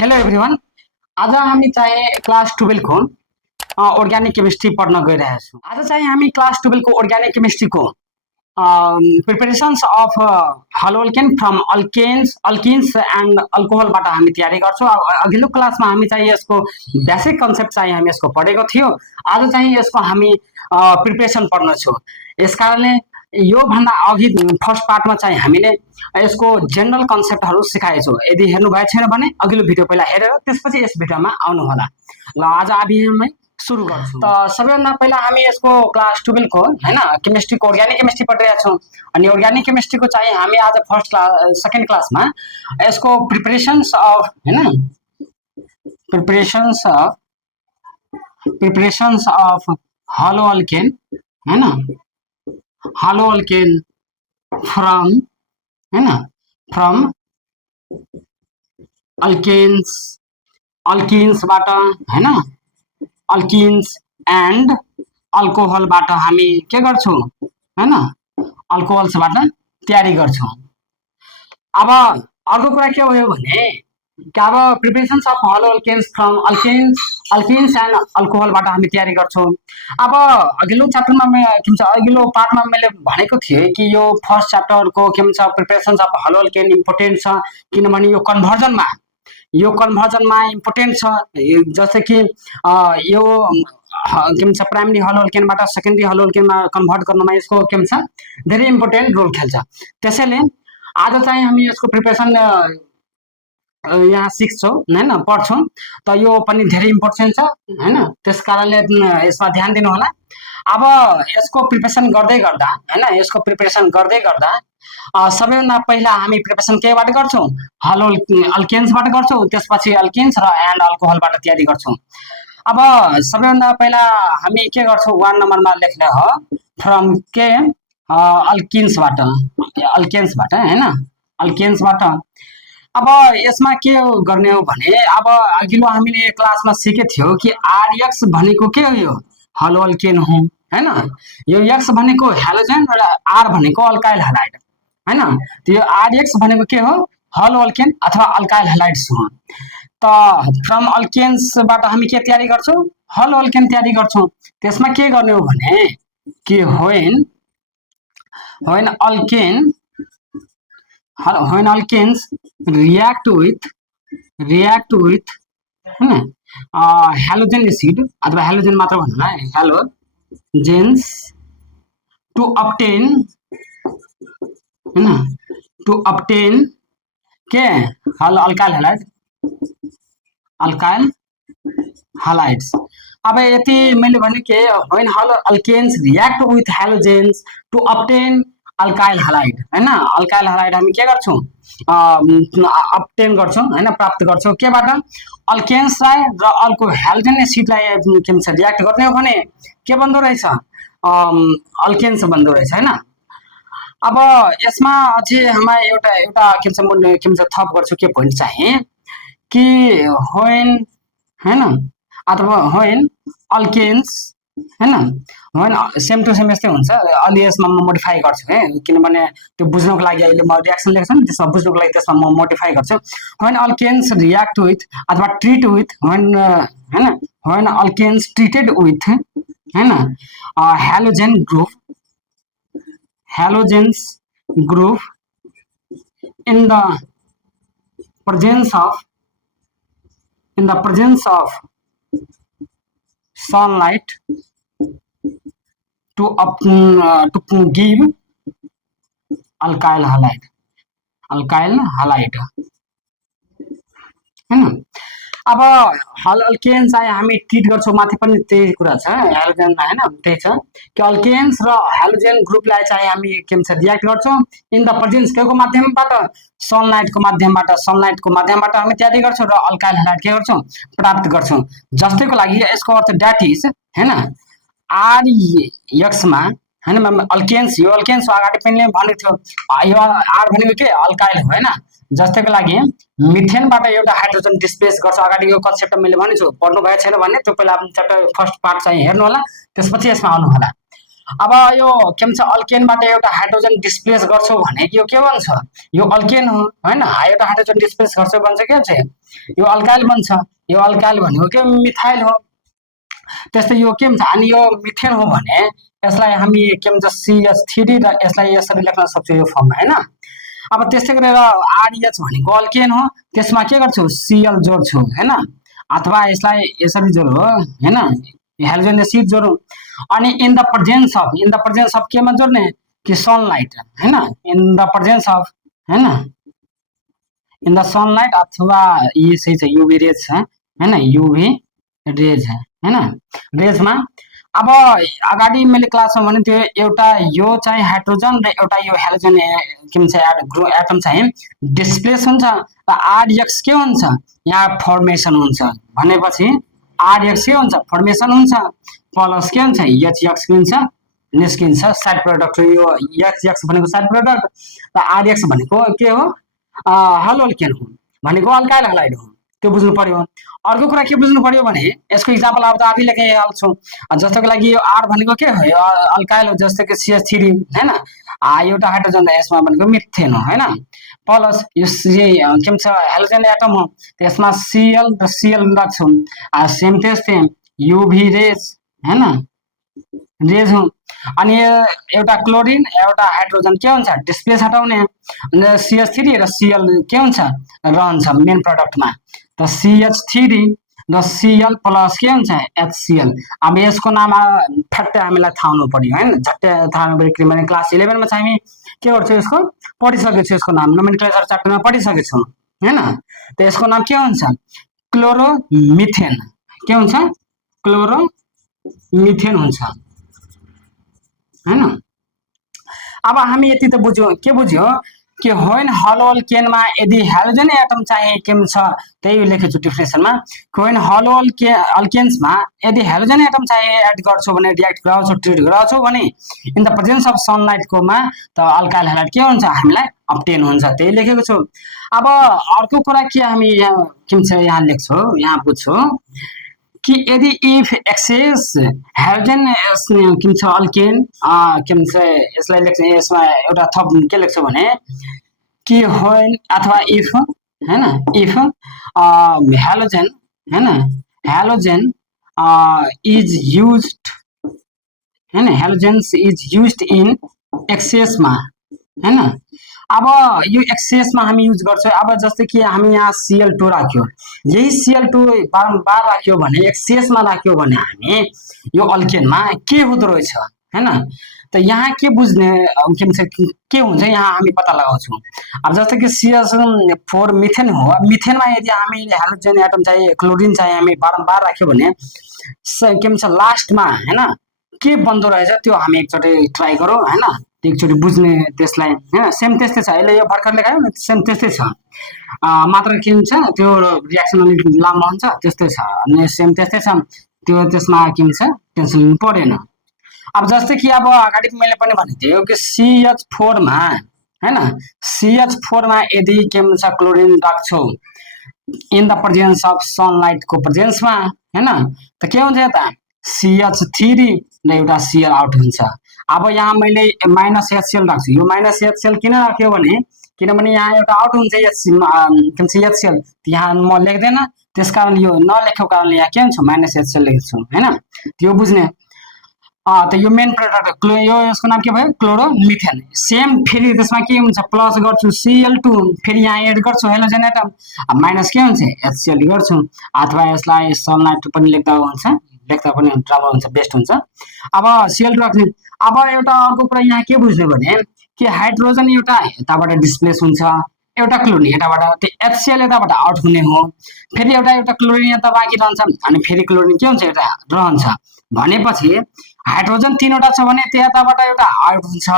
Hello everyone. आज हामी चाहिँ क्लास 12 को अर्ग्यानिक केमिस्ट्री पढ्न गइरहेका छौँ। आज चाहिँ हामी क्लास 12 को अर्ग्यानिक केमिस्ट्रीको preparations of haloalkane from alkenes and अल्कोहलबाट हामी तयारी गर्छौँ। अघिल्लो क्लासमा हामी चाहिँ यसको बेसिक कन्सेप्ट चाहिँ हामी यसको पढेको थियो। आज चाहिँ यसको हामी प्रिपरेसन पढ्नेछौँ। यसकारणले यो भन्दा अघि फर्स्ट पार्टमा चाहिँ हामीले यसको जनरल कन्सेप्टहरू सिकाएछौँ। यदि हेर्नु भएको छैन भने अघिल्लो भिडियो पहिला हेरेर त्यसपछि यस भिडियोमा आउनु होला। ल आज हामी सुरु गर्छौँ। त सबैभन्दा पहिला हामी यसको क्लास 12 को हैन केमिस्ट्रीको अर्ग्यानिक केमिस्ट्री पढिरहेका छौँ। अनि अर्ग्यानिक केमिस्ट्रीको चाहिँ हामी आज सेकेन्ड क्लासमा यसको प्रिपरेसन्स अफ हलो अल्केन हैन हलो अल्केन फ्रम अल्किन्सबाट हैन अल्किन्स एन्ड अल्कोहलबाट हामी के गर्छौँ हैन अल्कोहल्सबाट तयारी गर्छौँ। अब अर्को कुरा के हो भने अब preparations of haloalkanes from alkenes and अल्कोहलबाट हामी तयारी गर्छौँ। अब अघिल्लो च्याप्टरमा के भन्छ अघिल्लो पार्टमा मैले भनेको थिएँ कि यो फर्स्ट च्याप्टरको के भन्छ प्रिपरेसन्स अफ हलो अल्केन इम्पोर्टेन्ट छ, किनभने यो कन्भर्जनमा इम्पोर्टेन्ट छ। जस्तै कि यो के भन्छ प्राइमरी हलो अल्केनबाट सेकेन्डरी हलो अल्केनमा कन्भर्ट गर्नमा यसको के भन्छ धेरै इम्पोर्टेन्ट रोल खेल्छ। त्यसैले आज चाहिँ हामी यसको प्रिपरेसन यहाँ सिक्छौँ हैन पढ्छौँ। त यो पनि धेरै इम्पोर्टेन्ट छ हैन, त्यस कारणले यसमा ध्यान दिनु होला। अब यसको प्रिपरेसन गर्दै गर्दा सबैभन्दा पहिला हामी प्रिपरेसन केबाट गर्छौँ हलो अल्केन्सबाट गर्छौँ, त्यसपछि अल्किन्स र एन्ड अल्कोहलबाट तयारी गर्छौँ। अब सबैभन्दा पहिला हामी के गर्छौँ 1 नम्बरमा लेख्ने हो फ्रम के अल्केन्सबाट हैन अल्केन्सबाट। अब यसमा के गर्ने हो भने अब अघिल्लो हामीले क्लासमा सिकेको थियो कि आरएक्स भनेको के हो यो हलो अल्केन हो हैन। यो एक्स भनेको हेलोजेन र आर भनेको अल्काइल हैलाइड हैन। त्यो आरएक्स भनेको के हो हलो अल्केन अथवा अल्काइल हैलाइड्स हो। त फ्रम अल्केन्सबाट हामी के तयारी गर्छौँ हलो अल्केन तयारी गर्छौँ। त्यसमा के गर्ने हो भने कि when alkenes react with halogen acid अथवा halogen मात्र भन्नु है halogens to obtain के अल्काइल हैलाइड्स। अब यति मैले भने के when alkenes react with halogens to obtain alkyl halide हैन। अल्काइल हैलाइड हामी के गर्छौँ अब्टेन गर्छौँ हैन प्राप्त गर्छौँ केबाट अल्केन्सलाई र अर्को हेलोजेन एसिडलाई के भन्छ रियाक्ट गर्ने हो भने के बन्दो रहेछ अल्केन्स बन्दो रहेछ हैन। अब यसमा अझै हामी एउटा के भन्छ थप गर्छु के पोइन्ट चाहिँ कि when अल्केन्स हैन सेम टु सेम यस्तै हुन्छ। अलि यसमा म मोडिफाई गर्छु है, किनभने त्यो बुझ्नको लागि अहिले म रियाक्सन लेख्छु नि त्यसमा बुझ्नको लागि त्यसमा म मोडिफाई गर्छु। when अल्केन्स रियाक्ट विथ अथवा treat with when alkenes treated with हैन halogens group in the presence of sunlight to give alkyl halide हैन। अब हलो अल्केन चाहिँ हामी ट्रिट गर्छौँ माथि पनि त्यही कुरा छ हेलोजेन हैन त्यही छ कि अल्केन्स र हेलोजेन ग्रुपलाई चाहिँ हामी के भन्छ रियाक्ट गर्छौँ इन द प्रेजेन्स केको माध्यमबाट सनलाइटको माध्यमबाट हामी तयारी गर्छौँ र अल्काइल हैलाइड के गर्छौँ प्राप्त गर्छौँ। जस्तैको लागि यसको अर्थ दैट इज हैन आरएक्स मा हैन अल्केन्स यो अल्केन्स अगाडि पनि भनेको थियो यो आर भनेको के अल्काइल हो हैन। जस्तैको लागि मिथेनबाट एउटा हाइड्रोजन डिस्प्लेस गर्छ। अगाडि यो कन्सेप्ट मैले भनेछु, पढ्नु भएको छैन भने त्यो पहिला च्याप्टर फर्स्ट पार्ट चाहिँ हेर्नु होला, त्यसपछि यसमा आउनु होला। अब यो के भन्छ अल्केनबाट एउटा हाइड्रोजन डिस्प्लेस गर्छौ भने यो के भन्छ यो अल्केन हो हैन एउटा हाइड्रोजन डिस्प्लेस गर्छौ भन्छ के हुन्छ यो अल्काइल बन्छ यो अल्काइल भनेको के मिथाइल हो त्यस्तै यो के भन्छ अनि यो मिथेन हो भने यसलाई हामी के भन्छ CH3 र यसलाई यसरी लेख्न सक्छौं यो फर्ममा हैन अब त्यस्तै गरेर RH भनेको अल्केन हो त्यसमा के गर्छौ Cl जोड्छौ हैन अथवा यसलाई यसरी जोड्नु हो हैन हाइड्रोजन एसिड जोड्नु अनि इन द प्रेजेन्स अफ केमा जोड्ने कि सनलाइट हैन इन द प्रेजेन्स अफ हैन इन द सनलाइट अथवा ये सही छ यूवी रेज छ हैन यूवी रेज हैन रेजमा अब अगाडि मैले क्लासमा भने त्यो एउटा यो चाहिँ हाइड्रोजन र एउटा यो हेलोजन के भन्छ एटम चाहिँ डिस्प्लेस हुन्छ र RH के हुन्छ यहाँ फर्मेसन हुन्छ भनेपछि RH के हुन्छ फर्मेसन हुन्छ प्लस के हुन्छ HX के हुन्छ निस्किन्छ साइड प्रोडक्ट यो HX भनेको साइड प्रोडक्ट र RH भनेको के हो हलो अल्केन हो भनेको अल्काइल हलाइड हो त्यो बुझ्नु पर्यो अर्को कुरा के बुझ्नु पर्यो भने यसको एक्जाम्पल अब त आफै लेखिहाल्छु जस्तोको लागि यो R भनेको के हो यो अल्काइल हो जस्तो कि CH3 हैन एउटा हाइड्रोजन यसमा भनेको मिथेन हो हैन प्लस यो के भन्छ हेलोजन एटम हो त्यसमा Cl र Cl राख्छौं सेम त्यस्तै UV रेज हैन रेज हो अनि एउटा क्लोरिन एउटा हाइड्रोजन के हुन्छ डिस्प्लेस हटाउने CH3 र Cl के हुन्छ रहन्छ मेन प्रोडक्टमा त CH3 र Cl प्लस के हुन्छ HCl अब यसको नाम ठट्टै हामीलाई थाहा हुनु पर्यो हैन झट्टै थाहा हुनु पर्यो किनभने क्लास 11 मा चाहिँ हामी के गर्छौं यसको पढिसकेछौं यसको नाम नोमेनक्लेचर च्याप्टरमा पढिसकेछौं हैन त यसको नाम के हुन्छ क्लोरोमिथेन के हुन्छ क्लोरोमिथेन हुन्छ हैन अब हामी यति त बुझ्यौ के बुझ्यौ कि व्हेन हलो अल्केनमा यदि हाइड्रोजन एटम चाहिँ के छ त्यही लेखेछु डिफिनेसनमा व्हेन हलो अल्केन्समा यदि हाइड्रोजन एटम चाहिँ एड गर्छौ भने रिएक्ट गराउँछौ ट्रिट गराउँछौ भने in the presence of sunlight कोमा त अल्काइल हाइलाइट के हुन्छ हामीलाई अब्टेन हुन्छ त्यही लेखेको छु अब अर्को कुरा के हामी यहाँ के भन्छ यहाँ लेख्छौ यहाँ बुझ्छौ कि यदि इफ एक्सेस हाइड्रोजन के भन्छ अल्केन के भन्छ यसलाई लेख्छ यसमा एउटा थप के लेख्छौ भने कि व्हेन अथवा इफ हैन इफ हाइड्रोजन हैन हाइड्रोजन इज युज्ड हैन hydrogen is used in excess मा हैन अब यो एक्सेस मा हामी युज गर्छौं अब जस्तै कि हामी यहाँ Cl2 राख्यो यही Cl2 बारम्बार राख्यो भने एक्सेस मा राख्यो भने हामी यो अल्केनमा के हुँदो रहेछ हैन त यहाँ के बुझ्ने के हुन्छ यहाँ हामी पत्ता लगाउँछौं अब जस्तै कि CH4 मिथेन हो मिथेनमा यदि हामी हाइड्रोजन एटम चाहिँ क्लोरिन चाहिँ हामी बारम्बार राख्यो भने के भन्छ लास्टमा हैन के बन्दो रहेछ त्यो हामी एकचोटि ट्राई गरौँ हैन एकचोटि बुझ्ने त्यसलाई हैन सेम त्यस्तै छ अहिले यो भर्खर लेखायो नि सेम त्यस्तै छ मात्र के हुन्छ त्यो रिएक्सन अलि लामो हुन्छ त्यस्तै छ अनि सेम त्यस्तै छ त्यो त्यसमा के हुन्छ टेन्सन लिनु पर्दैन अब जस्तै कि अब अगाडि मैले पनि भनेको कि CH4 मा हैन CH4 मा यदि के भन्छ क्लोरिन राख्छौ in the presence of sunlight को प्रेजेन्समा हैन त के हुन्छ यता CH3 र एउटा Cl आउट हुन्छ अब यहाँ मैले -HCl राख्छु यो -HCl किन राख्यो भने किनभने यहाँ एउटा आउट हुन्छ HCl यहाँ म लेख्दैन त्यसकारण यो नलेखेको कारणले यहाँ के हुन्छ -HCl लेख्छु हैन त्यो बुझ्ने त यो मेन प्रोडक्ट यो यसको नाम के भयो क्लोरोमिथेन सेम फेरि त्यसमा के हुन्छ प्लस गर्छु Cl2 फेरि यहाँ एड गर्छु हेलोजन एटम माइनस के हुन्छ HCl गर्छु अथवा यसलाई सनलाइट पनि लेख्दा हुन्छ लेख्दा पनि राम्रो हुन्छ बेस्ट हुन्छ अब Cl2 राख्ने अब एउटा अर्को कुरा यहाँ के बुझ्ने भने कि हाइड्रोजन एउटा यताबाट डिस्प्लेस हुन्छ एउटा क्लोरिन यताबाट त्यो HCl यताबाट आउट हुने हो फेरि एउटा क्लोरिन यता बाँकी रहन्छ अनि फेरि क्लोरिन के हुन्छ एउटा रहन्छ भनेपछि हाइड्रोजन तीनवटा छ भने त्यताबाट एउटा आउट हुन्छ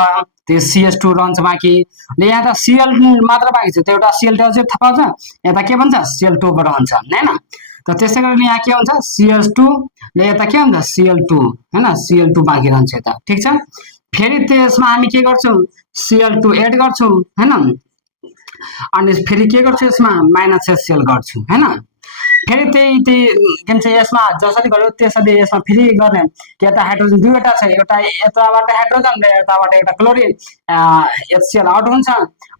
त्यो CH2 रहन्छ बाँकी र यहाँ त Cl मात्र बाँकी छ त्यो एउटा Cl2 अझै थपाउँछ यता के भन्छ Cl2 रहन्छ हैन त त्यसै गरी यहाँ के हुन्छ CH2 र यता के हुन्छ Cl2 हैन Cl2 बाँकी रहन्छ यता ठीक छ फेरि त्यसमा हामी के गर्छौं Cl2 एड गर्छौं हैन अनि फेरि के गर्छौं यसमा -HCl गर्छौं हैन फेरि त्यही के भन्छ यसमा जसरी गर्यो त्यसरी यसमा फेरि गर्ने कि यता हाइड्रोजन दुईवटा छ, एउटा यताबाट हाइड्रोजन र यताबाट एउटा क्लोरिन HCl आउट हुन्छ।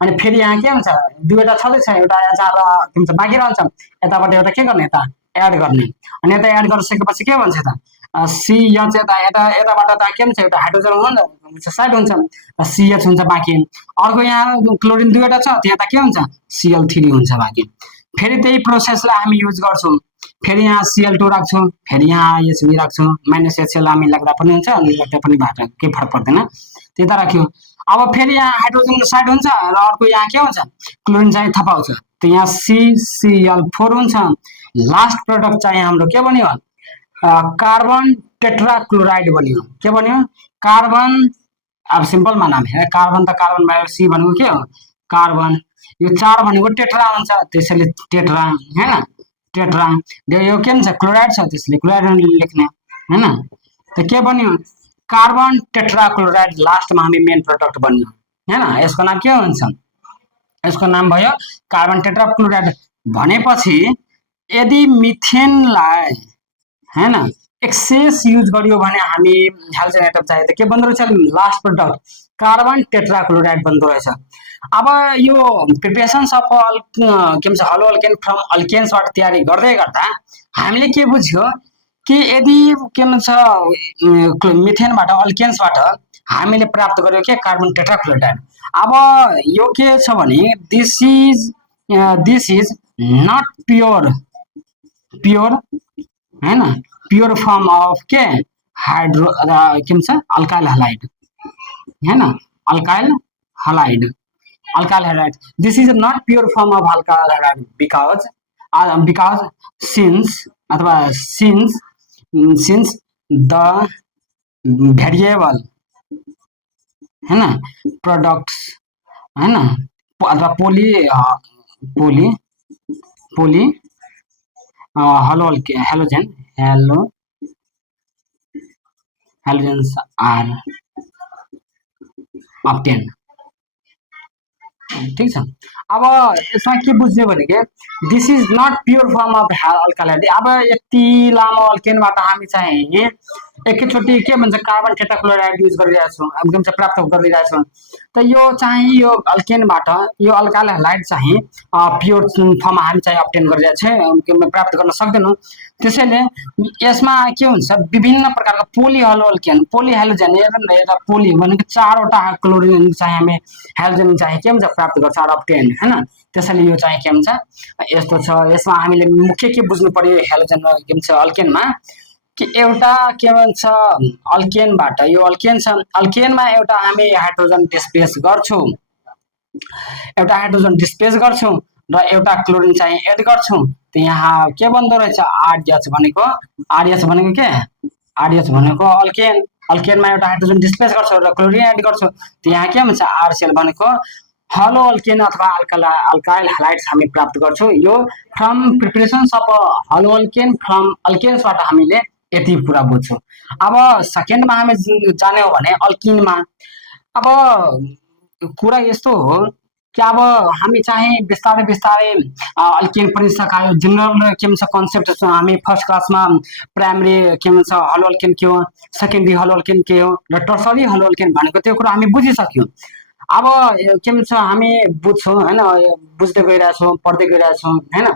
अनि फेरि यहाँ के हुन्छ दुईवटा छँदैछ, एउटा यहाँ के भन्छ बाँकी रहन्छ, यताबाट एउटा के गर्ने यता एड गर्ने। अनि यता एड गरिसकेपछि के भन्छ त CH यताबाट त के हुन्छ एउटा हाइड्रोजन हुन्छ साइड हुन्छ, CH हुन्छ बाँकी। अर्को यहाँ क्लोरिन दुईवटा छ त्यहाँ त के हुन्छ Cl3 हुन्छ बाँकी। फेरि त्यही प्रोसेसलाई हामी युज गर्छौँ, फेरि यहाँ Cl2 राख्छौँ, फेरि यहाँ HB राख्छौँ, -HCl हामी लाग्दा पनि हुन्छ अनि लाग्दा पनि भएर केही फरक पर्दैन, त्यता राख्यो। अब फेरि यहाँ हाइड्रोजन साइड हुन्छ र अर्को यहाँ के हुन्छ क्लोरिन चाहिँ थपाउँछ, त यहाँ CCl4 हुन्छ। लास्ट प्रोडक्ट चाहिँ हाम्रो के बन्यो कार्बन टेट्राक्लोराइड बन्यो। के बन्यो कार्बन, अब सिम्पलमा नाम है कार्बन त कार्बन भयो, C भनेको के हो कार्बन, यो 4 भनेको टेट्रा हुन्छ त्यसैले टेट्रा हैन, टेट्रा यो के हुन्छ क्लोराइड छ त्यसले क्लोराइड लेख्ने हैन। त के बन्यो कार्बन टेट्राक्लोराइड, लास्टमा हामी मेन प्रोडक्ट बन्यो हैन। यसको नाम के हुन्छ, यसको नाम भयो कार्बन टेट्राक्लोराइड। भनेपछि यदि मिथेनलाई हैन एक्सेस युज गरियो भने हामी हाइड्रोजन एटम चाहिए त के बन्दो रहेछ लास्ट प्रोडक्ट कार्बन टेट्राक्लोराइड बन्दो रहेछ। अब यो प्रिपरेसन्स अफ के भन्छ हलो अल्केन फ्रम अल्केन्सबाट तयारी गर्दै गर्दा हामीले के बुझ्यो कि यदि के भन्छ मिथेनबाट अल्केन्सबाट हामीले प्राप्त गर्यो के कार्बन टेट्राक्लोराइड। अब यो के छ भने दिस इज नट प्योर हैन, प्योर फर्म अफ के हाइड्रो के भन्छ अल्काइल हालाइड हैन, alkyl halide this is not pure form of alkyl halide because since the variable है ना products है ना अथवा पोली halogens are obtained। ठीक छ। अब यसमा के बुझ्यो भने के this is not pure form of alkaloid. अब यति लामो अल्केनबाट हामी चाहिँ एकैचोटि के भन्छ कार्बन टेट्राक्लोराइड युज गरिरहेको छौँ, एकदम चाहिँ प्राप्त गरिरहेको छौँ। त यो चाहिँ यो अल्केनबाट यो अल्काइल हालाइड चाहिँ प्योर फर्ममा हामी चाहिँ अब्टेन गरिरहेको छौँ, प्राप्त गर्न सक्दैनौँ। त्यसैले यसमा के हुन्छ विभिन्न प्रकारको पोलिहालोजेन एउटा पोली भनेको 4वटा क्लोरिन चाहिँ हामी हाइड्रोजन चाहिँ के हुन्छ प्राप्त गर्छ अब्टेन हैन। त्यसैले यो चाहिँ के हुन्छ यस्तो छ। यसमा हामीले मुख्य के बुझ्नु पर्यो हाइड्रोजन के भन्छ अल्केनमा कि एउटा के भन्छ अल्केनबाट यो अल्केन छ, अल्केनमा एउटा हामी हाइड्रोजन डिस्प्लेस गर्छौँ, र एउटा क्लोरिन चाहिँ एड गर्छौँ। त यहाँ के बन्दो रहेछ आरएच भनेको के आरएच भनेको अल्केनमा एउटा हाइड्रोजन डिस्प्लेस गर्छौँ र क्लोरिन एड गर्छौँ। त यहाँ के भन्छ आरसीएल भनेको हलो अल्केन अथवा अल्काइल हालाइड्स हामी प्राप्त गर्छौँ। यो from preparations of haloalkane from अल्केन्सबाट हामीले यति कुरा बुझ्छौँ। अब सेकेन्डमा हामी जाने हो भने अल्किनमा। अब कुरा यस्तो हो कि अब हामी चाहिँ बिस्तारै अल्केन पनि सकायो। जनरल के भन्छ कन्सेप्ट हामी फर्स्ट क्लासमा प्राइमरी के भन्छ हलो अल्केन के हो, सेकेन्डरी हलो अल्केन के हो र टर्सरी हलो अल्केन भनेको त्यो कुरा हामी बुझिसक्यौँ। अब के भन्छ हामी बुझ्छौँ हैन, बुझ्दै गइरहेछौँ, पढ्दै गइरहेछौँ हैन।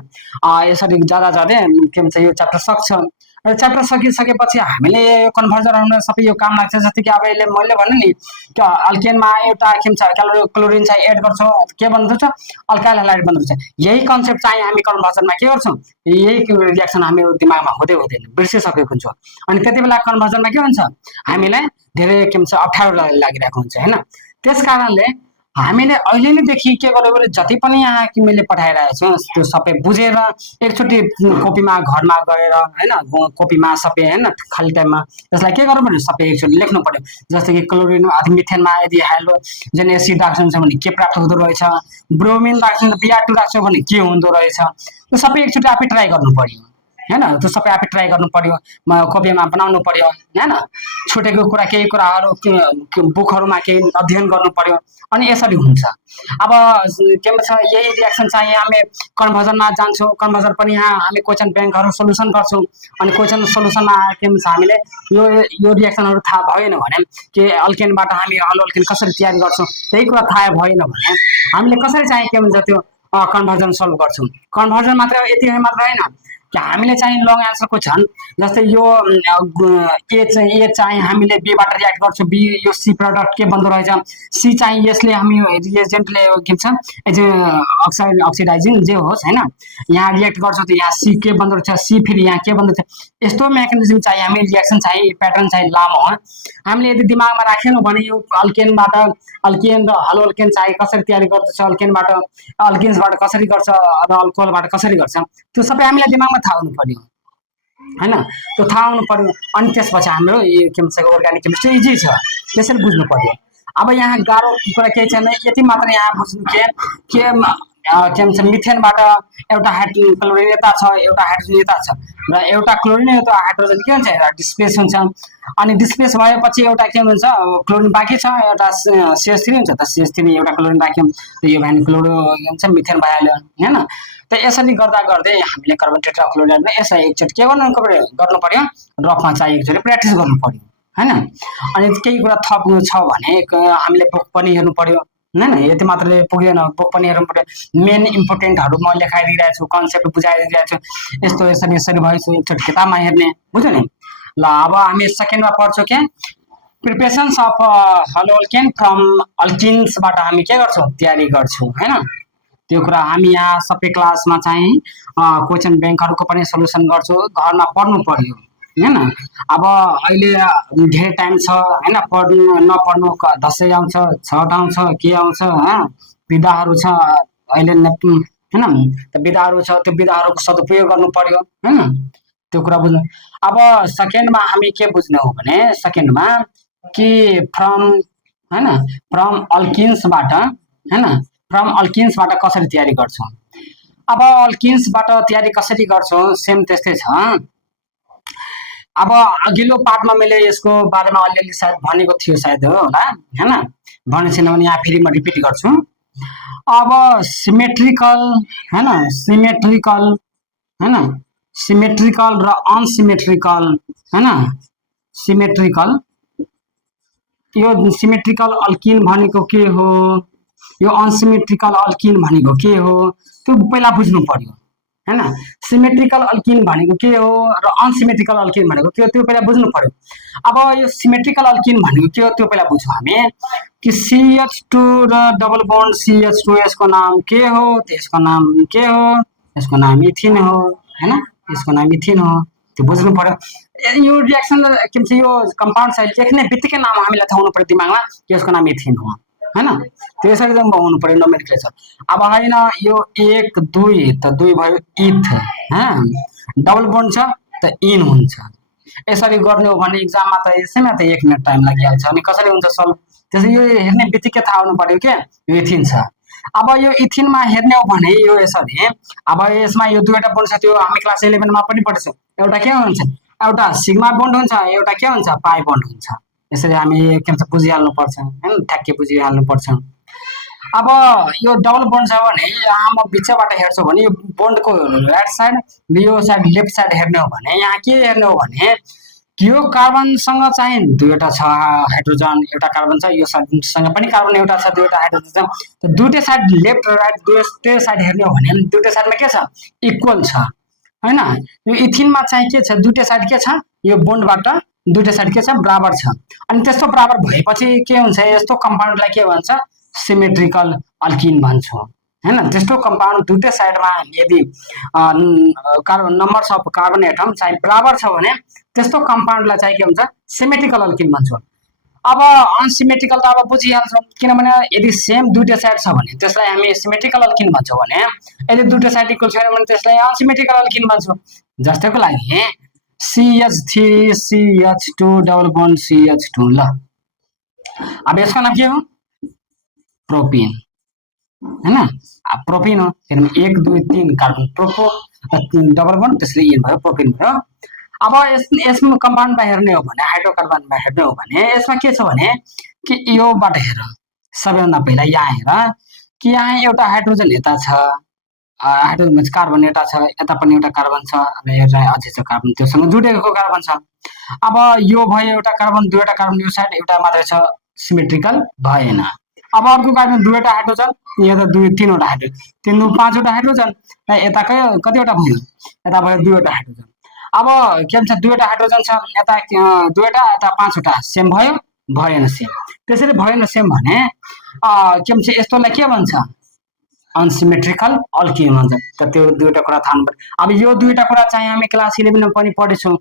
यसरी जाँदै के भन्छ यो च्याप्टर सक्छ र च्याप्टर सकिसकेपछि हामीले यो कन्भर्जन गर्न सबै यो काम लाग्छ। जस्तै कि अब यसले मैले भने नि अल्केनमा एउटा के भन्छ क्लोरिन चाहिँ एड गर्छौँ के बन्दछ अल्काइल हालाइड बन्दछ। यही कन्सेप्ट चाहिँ हामी कन्भर्जनमा के गर्छौँ, यही रिएक्सन हामी दिमागमा हुँदैन बिर्सिसकेको हुन्छ। अनि त्यति बेला कन्भर्जनमा के हुन्छ हामीलाई धेरै के भन्छ अप्ठ्यारो लागिरहेको हुन्छ हैन। त्यस कारणले हामीले अहिले नैदेखि के गर्यो भने जति पनि यहाँ मैले पठाइरहेको छु त्यो सबै बुझेर एकचोटि कपीमा घरमा गएर हैन कपीमा सबै हैन खाली टाइममा त्यसलाई के गर्नु पर्यो सबै एकचोटि लेख्नु पर्यो। जस्तै कि क्लोरिन अथवा मिथेनमा यदि हाइड्रोजन एसिड राख्नुहुन्छ भने के प्राप्त हुँदो रहेछ, ब्रोमिन राख्नुहुन्छ Br2 राख्छौँ भने के हुँदो रहेछ, त्यो सबै एकचोटि आफै ट्राई गर्नु पर्यो हैन त्यो सबै आफै ट्राई गर्नु पर्यो कपीमा बनाउनु पर्यो हैन छुटेको कुरा केही कुराहरू बुकहरूमा केही अध्ययन गर्नु पर्यो अनि यसरी हुन्छ अब के भन्छ यही रिएक्सन चाहिँ हामी कन्भर्जनमा जान्छौँ कन्भर्जन पनि यहाँ हामी क्वेसन ब्याङ्कहरू सोल्युसन गर्छौँ अनि क्वेसन सोल्युसनमा के भन्छ हामीले यो रिएक्सनहरू थाहा भएन भने कि अल्केनबाट हामी हलो अल्केन कसरी तयारी गर्छौँ त्यही कुरा थाहा भएन भने हामीले कसरी चाहिँ के भन्छ त्यो कन्भर्जन सल्भ गर्छौँ कन्भर्जन मात्र यति मात्र होइन कि हामीले चाहिँ लङ एन्सर क्वेसन जस्तै यो ए चाहिँ हामीले बीबाट रियाक्ट गर्छौँ बी यो सी प्रडक्ट के बन्दो रहेछ सी चाहिँ यसले हामी रिएजेन्टले के भन्छ अक्सिडाइजिङ जे होस् होइन यहाँ रियाक्ट गर्छौँ त यहाँ सी के बन्दो रहेछ सी फेरि यहाँ के बन्दो रहेछ यस्तो मेकानिजम चाहिँ हामी रिएक्सन चाहिँ प्याटर्न चाहिँ लामो हो हामीले यदि दिमागमा राखेनौँ भने यो अल्केनबाट अल्केन र हलो अल्केन चाहिँ कसरी तयारी गर्दछ अल्केनबाट अल्केन्सबाट कसरी गर्छ र अल्कोहलबाट कसरी गर्छ त्यो सबै हामीलाई दिमागमा थाहा हुनु पर्यो हैन त्यो थाहा हुनु पर्यो अनि त्यसपछि हाम्रो यो के भन्छ अर्ग्यानिक केमिस्ट्री इजी छ त्यसरी बुझ्नु पर्यो अब यहाँ गाह्रो कुरा केही छैन यति मात्र यहाँ बुझ्नु के भन्छ मिथेनबाट एउटा क्लोरिनेता छ एउटा हाइड्रोजन छ र एउटा क्लोरिन एउटा हाइड्रोजन के हुन्छ एउटा डिस्प्लेस हुन्छ अनि डिस्प्लेस भएपछि एउटा के भन्छ क्लोरिन बाँकी छ एउटा CH3 हुन्छ त CH3 एउटा क्लोरिन बाँकी यो भ्यान क्लोरो के भन्छ मिथेन भइहाल्यो हैन त यसरी गर्दा गर्दै हामीले कार्बन टेट्राक्लोराइडमा यसलाई एकचोटि के गर्नु पर्यो रफमा चाहिँ एकचोटि प्र्याक्टिस गर्नु पर्यो हैन अनि केही कुरा थप छ भने हामीले बुक पनि हेर्नु पर्यो हैन यति मात्रले पुग्दैन बुक पनि हेर्नु पर्यो मेन इम्पोर्टेन्टहरू म लेखाइदिइरहेको छु कन्सेप्ट बुझाइदिइरहेको छु यस्तो यसरी यसरी भएछु एकचोटि किताबमा हेर्ने बुझ्यो नि ल अब हामी सेकेन्डमा पढ्छौँ के प्रिपरेसन्स अफ हलो अल्केन फ्रम अल्किन्सबाट हामी के गर्छौँ तयारी गर्छौँ हैन त्यो कुरा हामी यहाँ सबै क्लासमा चाहिँ क्वेसन ब्याङ्कहरूको पनि सोल्युसन गर्छु घरमा पढ्नु पर्यो हैन अब अहिले धेरै टाइम छ हैन पढ्नु नपढ्नु दसैँ आउँछ छठ आउँछ के आउँछ विधाहरू छ अहिले हैन त विधाहरू छ त्यो विधाहरूको सदुपयोग गर्नु पर्यो हैन त्यो कुरा बुझ्नु अब सेकेन्डमा हामी के बुझ्ने हो भने सेकेन्डमा कि फ्रम अल्किन्सबाट हैन फ्रम अल्किन्सबाट कसरी तयारी गर्छौँ अब अल्किन्सबाट तयारी कसरी गर्छौँ सेम त्यस्तै छ अब अघिल्लो पार्टमा मैले यसको बारेमा अलिअलि सायद भनेको थियो सायद होला हैन भनेको छैन भने यहाँ फेरि म रिपिट गर्छु अब सिमेट्रिकल हैन सिमेट्रिकल र अनसिमेट्रिकल हैन सिमेट्रिकल यो सिमेट्रिकल अल्किन भनेको के हो यो अनसिमेट्रिकल अल्किन भनेको के हो त्यो पहिला बुझ्नु पर्यो हैन सिमेट्रिकल अल्किन भनेको के हो र अनसिमेट्रिकल अल्किन भनेको के हो त्यो पहिला बुझ्नु पर्यो अब यो सिमेट्रिकल अल्किन भनेको के हो त्यो पहिला बुझ्छौँ हामी कि CH2 र डबल बन्ड CH2 यसको नाम के हो त्यसको नाम के हो यसको नाम इथिन हो हैन यसको नाम इथिन हो त्यो बुझ्नु पर्यो यो रिएक्सन के भन्छ यो कम्पाउन्ड चाहिँ लेख्ने बित्तिकै नाम हामीलाई थाहा हुनु पर्यो दिमागमा यसको नाम इथिन हो हैन त्यसरी त हुनु पर्यो नोमेनक्लेचर अब हैन यो 1 2 त 2 भयो इथ डबल बन्ड छ त इन हुन्छ यसरी गर्ने हो भने एक्जाममा त यसैमा त 1 मिनेट टाइम लागिहाल्छ अनि कसरी हुन्छ सल्भ त्यसै यो हेर्ने बित्तिकै थाहा हुनु पर्यो के यो इथिन छ अब यो इथिनमा हेर्ने हो भने यो यसरी अब यसमा यो दुईवटा बन्ड छ त्यो हामी क्लास 11 मा पनि पढ्छौँ एउटा के हुन्छ एउटा सिग्मा बन्ड हुन्छ एउटा के हुन्छ पाई बन्ड हुन्छ यसरी हामी के भन्छ बुझिहाल्नु पर्छ हैन ठ्याक्कै बुझिहाल्नु पर्छ अब यो डबल बन्ड छ भने यहाँ म बिचबाट हेर्छु भने यो बन्डको राइट साइड यो साइड लेफ्ट साइड हेर्ने हो भने यहाँ के हेर्ने हो भने यो कार्बनसँग चाहिँ दुईवटा छ हाइड्रोजन एउटा कार्बन छ यो सँग पनि कार्बन एउटा छ दुईवटा हाइड्रोजन छ त दुईटै साइड लेफ्ट र राइट दुईटै साइड हेर्ने हो भने दुईटै साइडमा के छ इक्वल छ हैन यो इथिनमा चाहिँ के छ दुईटै साइड के छ यो बन्डबाट दुईटै साइड के छ बराबर छ अनि त्यस्तो बराबर भएपछि के हुन्छ यस्तो कम्पाउन्डलाई के भन्छ सिमेट्रिकल अल्किन भन्छौँ हैन त्यस्तो कम्पाउन्ड दुईटै साइडमा यदि carbon numbers of carbon atom चाहिँ बराबर छ भने त्यस्तो कम्पाउन्डलाई चाहिँ के हुन्छ सिमेट्रिकल अल्किन भन्छौँ अब अनसिमेट्रिकल त अब बुझिहाल्छौँ किनभने यदि सेम दुईटै साइड छ भने त्यसलाई हामी सिमेट्रिकल अल्किन भन्छौँ भने यदि दुईटै साइड इक्वल छैन भने त्यसलाई अनसिमेट्रिकल अल्किन भन्छौँ जस्तैको लागि CH3 CH2 double bond CH2 ल अब यसको नाम के हो प्रोपिन हैन। प्रोपिन हो, त्यसमा 1 2 3 कार्बन प्रोपो डबल बन्ड, त्यसले इन भयो, प्रोपिन भयो। अब यसमा कम्पाउन्डमा हेर्ने हो भने, हाइड्रोकार्बनमा हेर्ने हो भने यसमा के छ भने कि योबाट हेर, सबैभन्दा पहिला यहाँ हेर कि यहाँ एउटा हाइड्रोजन यता छ, हाइड्रोजन कार्बन यता छ, यता पनि एउटा कार्बन छ र एउटा अझै छ कार्बन, त्योसँग जुडेको कार्बन छ। अब यो भयो एउटा कार्बन, दुईवटा कार्बन यो साइड, एउटा मात्रै छ, सिमेट्रिकल भएन। अब अर्को कार्बन दुईवटा हाइड्रोजन, यहाँ त दुई तीनवटा हाइड्रोजन, तीन दु पाँचवटा हाइड्रोजन, यता कतिवटा भयो, यता भयो दुईवटा हाइड्रोजन। अब के भन्छ, दुईवटा हाइड्रोजन छ, यता दुईवटा, यता पाँचवटा, सेम भयो, भएन सेम। त्यसरी भएन सेम भने के भन्छ, यस्तोलाई के भन्छ, अनसिमेट्रिकल अल्किन भन्छ। त त्यो दुईवटा कुरा थाहा हुनु पर्यो। अब यो दुईवटा कुरा चाहिँ हामी क्लास 11 मा पनि पढेछौँ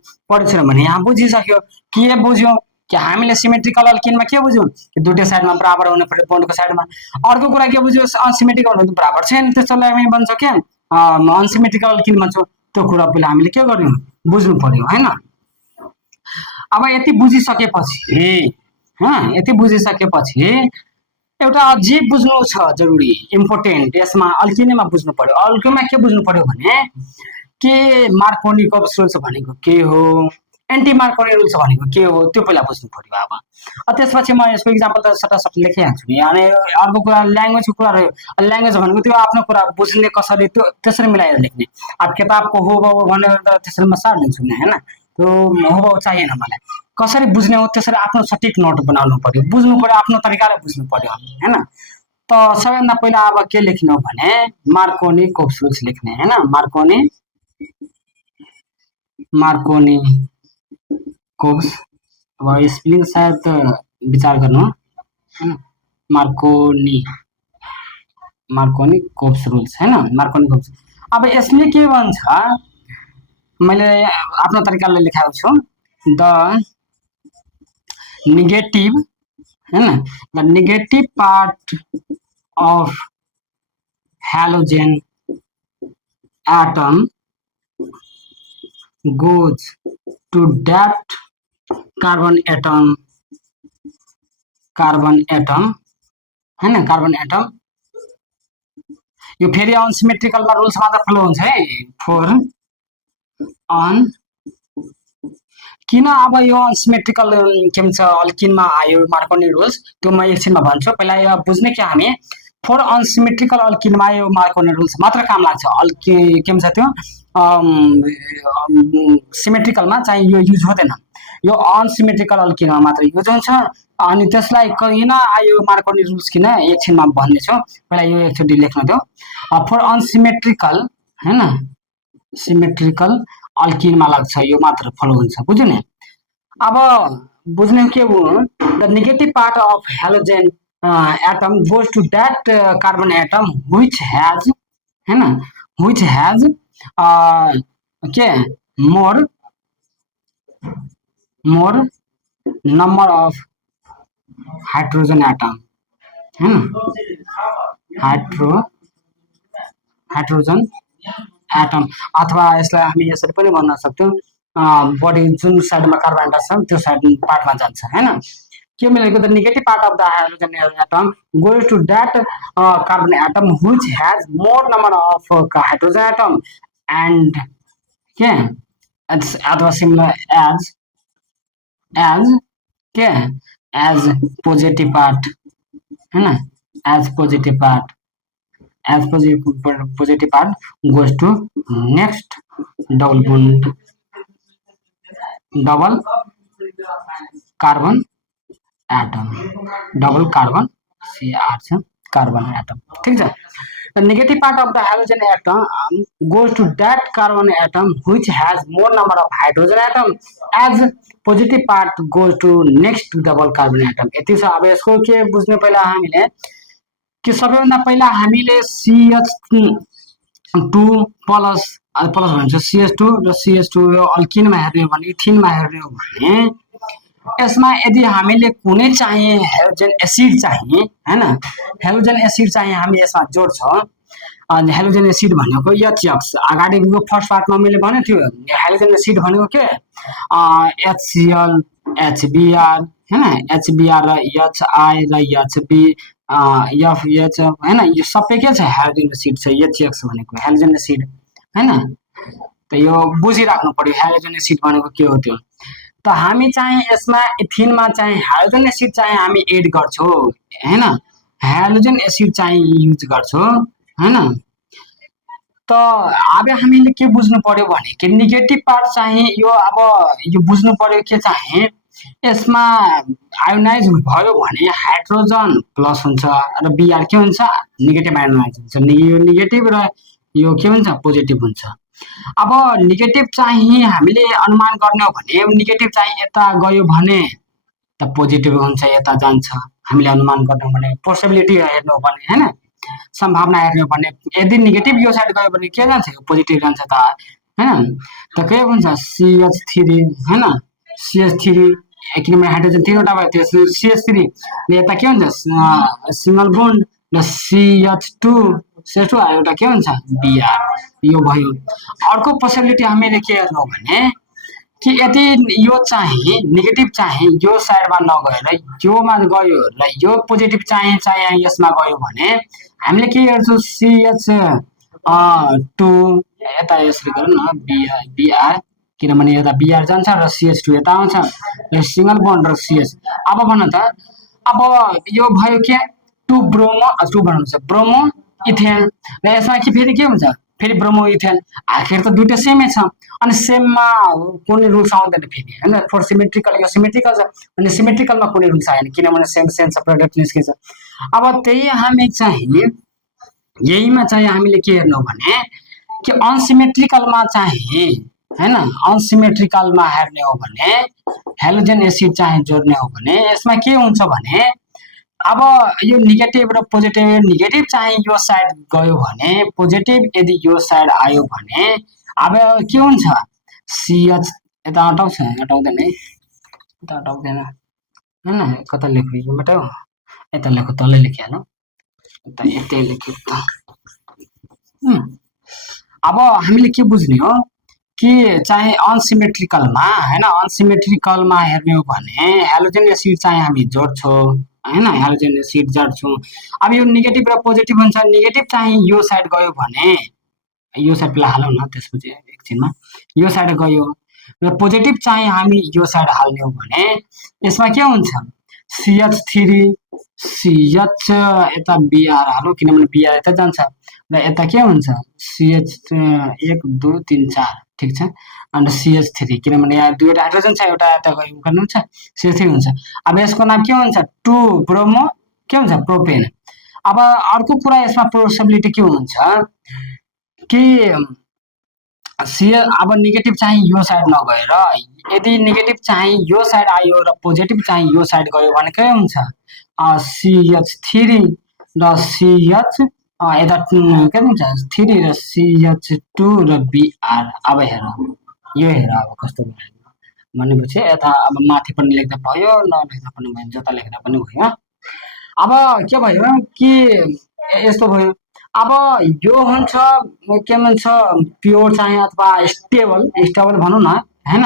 भने यहाँ बुझिसक्यो। के बुझ्यौँ कि हामीले सिमेट्रिकल अल्किनमा के बुझ्यौँ कि दुईटै साइडमा बराबर हुनु पर्यो, बोन्डको साइडमा। अर्को कुरा के बुझ्यौँ, अनसिमेट्रिकल भन्नु बराबर छैन, त्यसलाई हामी भन्छौँ के अनसिमेट्रिकल अल्किन भन्छौँ। त्यो कुरा पहिला हामीले के गर्यौँ, बुझ्नु पर्यो हैन। अब यति बुझिसकेपछि यति बुझिसकेपछि एउटा अझै बुझ्नु छ जरुरी, इम्पोर्टेन्ट, यसमा अल्किनमा बुझ्नु पर्यो। अल्किनमा के बुझ्नु पर्यो भने के मार्कोनिको रुल्स भनेको के हो, एन्टी मार्कोनी रुल्स भनेको के हो, त्यो पहिला बुझ्नु पर्यो। अब त्यसपछि म यसको इक्जाम्पल त सटासट लेखिहाल्छु नि। अनि अर्को कुरा ल्याङ्ग्वेजको कुरा रह्यो। ल्याङ्ग्वेज भनेको त्यो आफ्नो कुरा बुझ्ने कसरी, त्यो त्यसरी मिलाएर लेख्ने। अब किताबको हो भनेर त त्यसरी म सार लिन्छु नि हैन, त्यो हो चाहिएन मलाई। कसरी बुझ्ने हो त्यसरी आफ्नो सठिक नोट बनाउनु पर्यो, बुझ्नु पर्यो, आफ्नो तरिकाले बुझ्नु पर्यो हैन। त सबैभन्दा पहिला अब के लेख्ने हो भने मार्कोनी कोप्स रुल्स लेख्ने हैन। मार्कोनी कोप्स, अब स्पेलिङ सायद विचार गर्नु हैन। मार्कोनी कोप्स रुल्स हैन, मार्कोनी कोप्स। अब यसले के भन्छ, मैले आफ्नो तरिकाले लेखाएको छु, द नेगेटिभ हैन, the negative part of halogen atom goes to that carbon atom हैन, कार्बन एटम। यो फेरि अनसिमेट्रिकलमा रुल्स मात्र फलो हुन्छ है, फोर अन। किन अब यो अनसिमेट्रिकल के भन्छ अल्किनमा आयो मार्कोनी रुल्स, त्यो म एकछिनमा भन्छु। पहिला यो बुझ्ने कि हामी फोर अनसिमेट्रिकल अल्किनमा यो मार्कोनी रुल्स मात्र काम लाग्छ। के भन्छ त्यो सिमेट्रिकलमा चाहिँ यो युज हुँदैन, यो अनसिमेट्रिकल अल्किनमा मात्र युज हुन्छ। अनि त्यसलाई किन आयो मार्कोनी रुल्स, किन एकछिनमा भन्नेछु, पहिला यो एकचोटि लेख्न दियो। फोर अनसिमेट्रिकल हैन, सिमेट्रिकल अल्किनमा लाग्छ, यो मात्र फलो हुन्छ, बुझ्यो नि। अब बुझ्ने के हो, the negative part of halogen atom goes to that carbon atom which has हैन, व्हिच हैज के more number of hydrogen atom हैन, हाइड्रोजन एटम। अथवा यसलाई हामी यसरी पनि भन्न सक्छौँ, बडी जुन साइडमा कार्बन एटम छ त्यो साइड पार्टमा जान्छ हैन। के मिलेको, the negative part of the hydrogen atom goes to that carbon atom which has more number of hydrogen atom and के अथवा सिमिलर एज पोजिटिभ पार्ट हैन, as positive part goes to next double carbon atom, double carbon CR carbon atom, ठीक है। The negative part of the halogen atom goes to that carbon atom which has more number of hydrogen atom, as positive part goes to next double carbon atom। यति छ। अब यसको के बुझ्ने पहिला हामीले कि सबैभन्दा पहिला हामीले CH2 प्लस भन्छ, CH2 र CH2 यो अल्किनमा हेर्ने हो भने, इथिनमा हेर्ने हो भने यसमा यदि हामीले कुनै चाहिँ हेलोजन एसिड चाहिए हैन, हेलोजन एसिड चाहिँ हामी यसमा जोड्छौँ। अनि हेलोजन एसिड भनेको HX, अगाडिको फर्स्ट पार्टमा मैले भने थियो हेलोजन एसिड भनेको के HCl HBr हैन, HBr र HI र HB एफ एच होइन, यो सबै के छ हाइड्रोजन एसिड छ, एचएक्स भनेको हाइड्रोजन एसिड होइन। त यो बुझिराख्नु पर्यो हाइड्रोजन एसिड भनेको के हो त्यो। त हामी चाहिँ यसमा इथिनमा चाहिँ हाइड्रोजन एसिड चाहिँ हामी एड गर्छौँ होइन, हाइड्रोजन एसिड चाहिँ युज गर्छौँ होइन। त अब हामीले के बुझ्नु पर्यो भने कि नेगेटिभ पार्ट चाहिँ यो अब यो बुझ्नु पर्यो के चाहिँ यसमा आयोनाइज भयो भने हाइड्रोजन प्लस हुन्छ र बिआर के हुन्छ नेगेटिभ आयोनाइज हुन्छ, यो नेगेटिभ र यो के हुन्छ पोजिटिभ हुन्छ। अब नेगेटिभ चाहिँ हामीले अनुमान गर्ने हो भने नेगेटिभ चाहिँ यता गयो भने त पोजिटिभ हुन्छ यता जान्छ, हामीले अनुमान गर्नु भने पोसिबिलिटी हेर्नु हो भने होइन, सम्भावना हेर्ने हो भने यदि नेगेटिभ यो साइड गयो भने के जान्छ पोजिटिभ जान्छ त होइन। त के हुन्छ CH3 होइन, CH3 किनभने हाइड्रोजन तिनवटा भयो त्यो CH3 यता के हुन्छ सिंगल बोन्ड र CH2 एउटा के हुन्छ Br, यो भयो। अर्को पोसिबिलिटी हामीले के हेर्नु हो भने कि यदि यो चाहिँ नेगेटिभ चाहिँ यो साइडमा नगएर योमा गयो र यो पोजिटिभ चाहिँ यसमा गयो भने हामीले के हेर्छौँ CH2 यता यसरी गरौँ न Br किनभने यता Br जान्छ र CH2 यता आउँछ र सिंगल बोन्ड र CH। अब भन त अब यो भयो के 2 ब्रोमो 2 बनाउँछ ब्रोमो इथेन र यसमा के फेरि के हुन्छ फेरि ब्रोमो इथेन, आखिर त दुईटा सेमै छ अनि सेममा कुनै रुल्स आउँदैन फेरि होइन। फर सिमेट्रिकल यो सिमेट्रिकल छ अनि सिमेट्रिकलमा कुनै रुल्स आएन किनभने सेम सेम छ प्रडक्ट निस्किन्छ। अब त्यही हामी चाहिँ यहीमा चाहिँ हामीले के हेर्नु भने कि अनसिमेट्रिकलमा चाहिँ होइन, अनसिमेट्रिकलमा हेर्ने हो भने हाइड्रोजन एसिड चाहिँ जोड्ने हो भने यसमा के हुन्छ भने अब यो नेगेटिभ र पोजिटिभ, नेगेटिभ चाहिँ यो साइड गयो भने पोजिटिभ यदि यो साइड आयो भने अब के हुन्छ CH यता हटाउँछ हटाउँदैन है यता हटाउँदैन होइन, कता लेख्नु यो मात्रै हो यता लेख्नु तलै लेखिहाल्नु यता यतै लेख्यो त। अब हामीले के बुझ्ने हो कि चाहिँ अनसिमेट्रिकलमा होइन, अनसिमेट्रिकलमा हेर्ने हो भने हाइड्रोजन एसिड चाहिँ हामी जोड्छौँ होइन, हाइड्रोजन एसिड जोड्छौँ। अब यो नेगेटिभ र पोजिटिभ हुन्छ, नेगेटिभ चाहिँ यो साइड गयो भने यो साइड ला हालौँ न त्यसपछि एकछिनमा यो साइड गयो र पोजिटिभ चाहिँ हामी यो साइड हाल्ने हो भने यसमा के हुन्छ CH3 CH यता Br हालौँ किनभने Br यता जान्छ र यता के हुन्छ CH 1 2 3 4 ठिक छ अनि CH3 किनभने यहाँ दुईवटा हाइड्रोजन छ एउटा यता गयो गर्नुहुन्छ CH3 हुन्छ। अब यसको नाम के हुन्छ 2 ब्रोमो के हुन्छ प्रोपेन। अब अर्को कुरा यसमा पोसिबिलिटी के हुन्छ कि अब नेगेटिभ चाहिँ यो साइड नगएर यदि नेगेटिभ चाहिँ यो साइड आयो र पोजिटिभ चाहिँ यो साइड गयो भने के हुन्छ CH3 र CH यता के भन्छ 3 र CH2 र Br। अब हेर यो हेर अब कस्तो भयो भनेपछि यता अब माथि पनि लेख्दा भयो नलेख्दा पनि भयो जता लेख्दा पनि भयो। अब के भयो कि यस्तो भयो। अब यो हुन्छ के भन्छ प्योर चाहिँ अथवा स्टेबल स्टेबल भनौँ न होइन,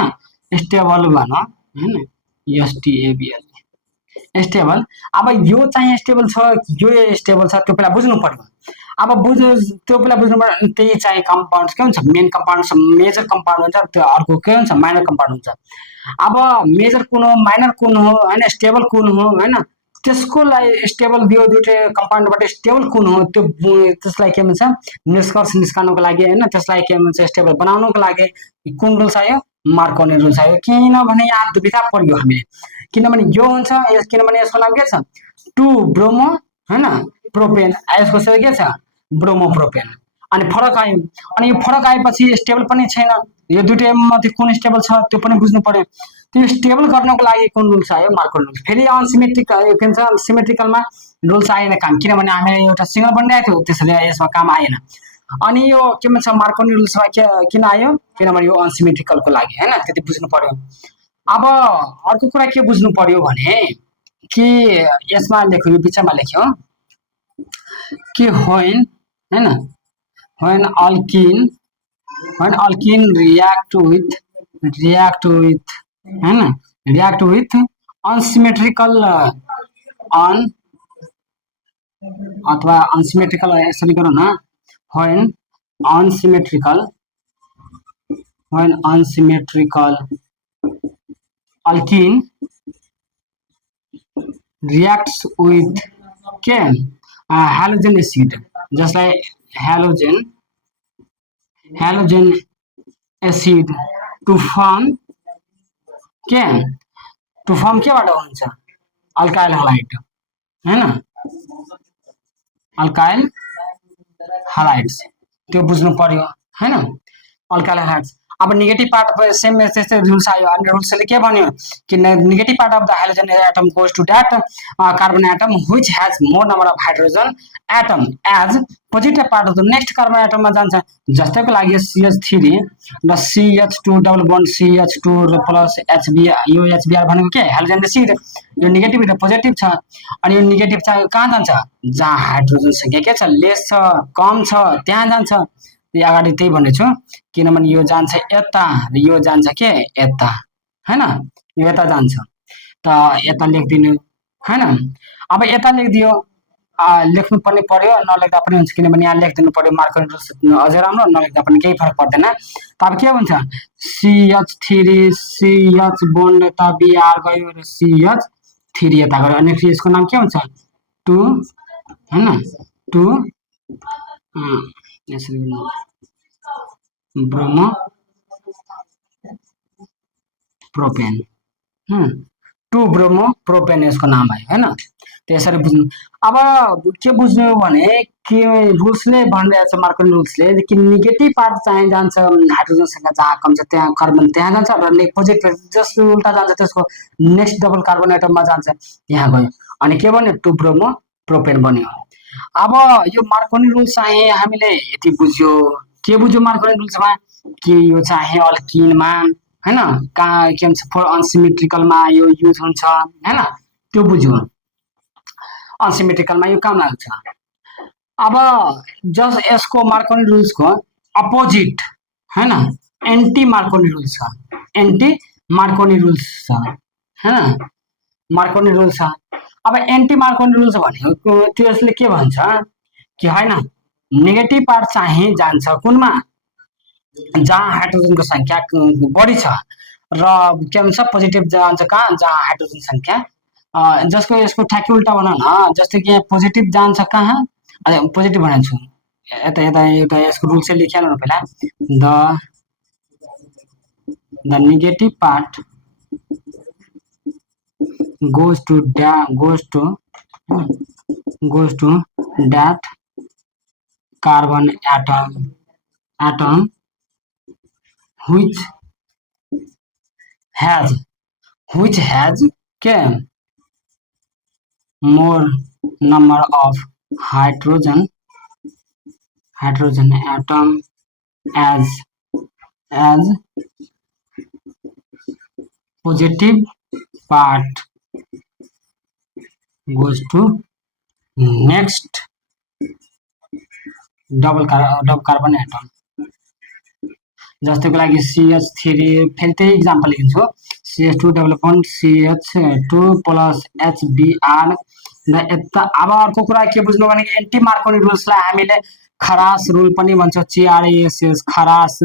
स्टेबल भनौँ होइन STABL स्टेबल। अब यो चाहिँ स्टेबल छ यो स्टेबल छ त्यो पहिला बुझ्नु पर्यो। अब बुझ्नु त्यो पहिला बुझ्नु पर्यो त्यही चाहिँ कम्पाउन्ड के हुन्छ मेन कम्पाउन्ड मेजर कम्पाउन्ड हुन्छ त्यो अर्को के हुन्छ माइनर कम्पाउन्ड हुन्छ। अब मेजर कुन हो माइनर कुन हो होइन स्टेबल कुन हो होइन त्यसको लागि स्टेबल दियो दुईटै कम्पाउन्डबाट स्टेबल कुन हो त्यो त्यसलाई के भन्छ निष्कर्ष निस्काउनको लागि होइन त्यसलाई के भन्छ स्टेबल बनाउनको लागि कुन रुल्स आयो मार्कोनी रुल्स आयो। किनभने यहाँ दुविधा पर्यो हामीले किनभने यो हुन्छ किनभने यसको नाम के छ 2 ब्रोमो होइन प्रोपेन यसको चाहिँ के छ ब्रोमो प्रोपेन अनि फरक आयो अनि यो फरक आएपछि स्टेबल पनि छैन यो दुईटै मध्ये कुन स्टेबल छ त्यो पनि बुझ्नु पर्यो। त्यो स्टेबल गर्नको लागि कुन रुल्स आयो मार्कोनी रुल्स। फेरि अनसिमेट्रिक के भन्छ सिमेट्रिकलमा रुल्स आएन काम किनभने हामीले एउटा सिंगल बनाएको थियो त्यसैले यसमा काम आएन। अनि यो के भन्छ मार्कोनी रुल्समा किन आयो किनभने यो अनसिमेट्रिकलको लागि होइन त्यति बुझ्नु पर्यो। अब अर्को कुरा के बुझ्नु पर्यो भने कि यसमा लेख्यो यो बिचमा लेख्यो कि when alkene react with unsymmetrical अथवा अनसिमेट्रिकल यसरी गरौँ न when unsymmetrical alkene reacts with halogen acid, just like halogen acid to form के केबाट हुन्छ अल्काइल हालाइड हैन अल्काइल हालाइड्स त्यो बुझ्नु पर्यो हैन अल्काइल हालाइड्स अब नेगेटिभ पार्ट सेम त्यस्तै रुल्स आयो अनि रुल्सले के भन्यो कि negative part of the hydrogen atom goes to that carbon atom which has more number of hydrogen atom as positive part of the next carbon एटममा जान्छ जस्तैको लागि CH3 र CH2 डबल बन्ड CH2 र प्लस HBr यो HBr भनेको के hydrogen acid यो नेगेटिभ र पोजिटिभ छ अनि यो नेगेटिभ चाहिँ कहाँ जान्छ जहाँ हाइड्रोजन संख्या के छ लेस छ कम छ त्यहाँ जान्छ यो अगाडि त्यही भनेछु किनभने यो जान्छ यता र यो जान्छ के यता हैन यो यता जान्छ त यता लेख्दिनु हैन अब यता लेख्दियो लेख्नु पर्ने पर्यो नलेख्दा पनि हुन्छ किनभने यहाँ लेख्दिनु पर्यो मार्कर रुल्स अझै राम्रो नलेख्दा पनि केही फरक पर्दैन त अब के हुन्छ CH3 CH बोन्ड यता Br गयो र CH3 यता गयो अनि यसको नाम के हुन्छ 2 हैन 2 यसरी ब्रोमो प्रोपेन 2 ब्रोमो प्रोपेन यसको नाम है हैन त्यसरी बुझ्नु अब के बुझ्नु भने के रुल्सले भनिरहेछ मार्कनी रुल्सले कि नेगेटिभ पार्ट चाहिँ जान्छ हाइड्रोजन संख्या जहाँ कम छ त्यहाँ कार्बन त्यहाँ जान्छ र पोजिटिभ जसको उल्टा जान्छ त्यसको नेक्स्ट डबल कार्बन एटममा जान्छ यहाँ गयो अनि के भन्यो 2 ब्रोमो प्रोपेन बन्यो अब यो मार्कनी रुल्स चाहिँ हामीले यति बुझ्यो के बुझ्यो मार्कनी रुल्समा कि यो चाहिँ अल्किनमा हैन कहाँ के भन्छ फोर अनसिमेट्रिकलमा यो युज हुन्छ हैन त्यो बुझ्यो अनसिमेट्रिकलमा यो काम लाग्छ अब जस्ट यसको मार्कनी रुल्सको अपोजिट हैन एन्टी मार्कनी रुल्स छ एन्टी मार्कनी रुल्स छ हैन मार्कनी रुल्स छ अब एन्टी मार्कनी रुल्स भनेको त्यसले के भन्छ कि हैन नेगेटिभ पार्ट चाहिँ जान्छ कुनमा जहाँ हाइड्रोजनको संख्या बढी छ र के भन्छ पोजिटिभ जान्छ कहाँ जहाँ हाइड्रोजन संख्या जसको यसको ठ्याक्कै उल्टा भनौँ न जस्तै कि यहाँ पोजिटिभ जान्छ कहाँ पोजिटिभ भन्छु यता यता एउटा यसको रुल चाहिँ लेखिहाल्नु न पहिला the negative part goes to that carbon atom which has more number of hydrogen atom as positive part goes to next double carbon atom जस्तैको लागि CH3 फेरि त्यही इक्जाम्पल लिन्छु CH2 double bond CH2 plus HBr र यता अब अर्को कुरा के बुझ्नु भने एन्टी मार्कनी रुल्सलाई हामीले खरास रुल पनि भन्छौँ CRASS खरास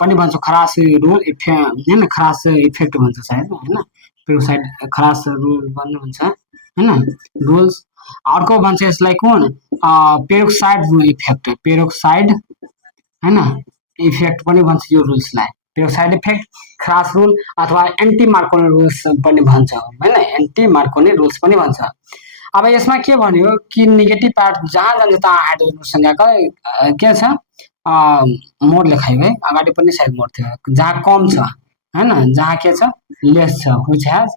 पनि भन्छौँ खरास रुल हैन खरास इफेक्ट भन्छ सायद हैन पेरोक्साइड खरास रुल भन्ने हुन्छ हैन रुल्स अर्को भन्छ यसलाई कुन पेरोक्साइड हैन इफेक्ट पनि भन्छ यो रुल्सलाई पेरोक्साइड इफेक्ट खरास रुल अथवा एन्टी मार्कनी रुल्स पनि भन्छ हैन एन्टी मार्कनी रुल्स पनि भन्छ अब यसमा के भन्यो कि नेगेटिभ पार्ट जहाँ जान्छ त्यहाँ हाइड्रोजन संख्याको के छ मोड लेखाइ है अगाडि पनि सायद मोड थियो जहाँ कम छ हैन जहाँ के छ लेस छ which has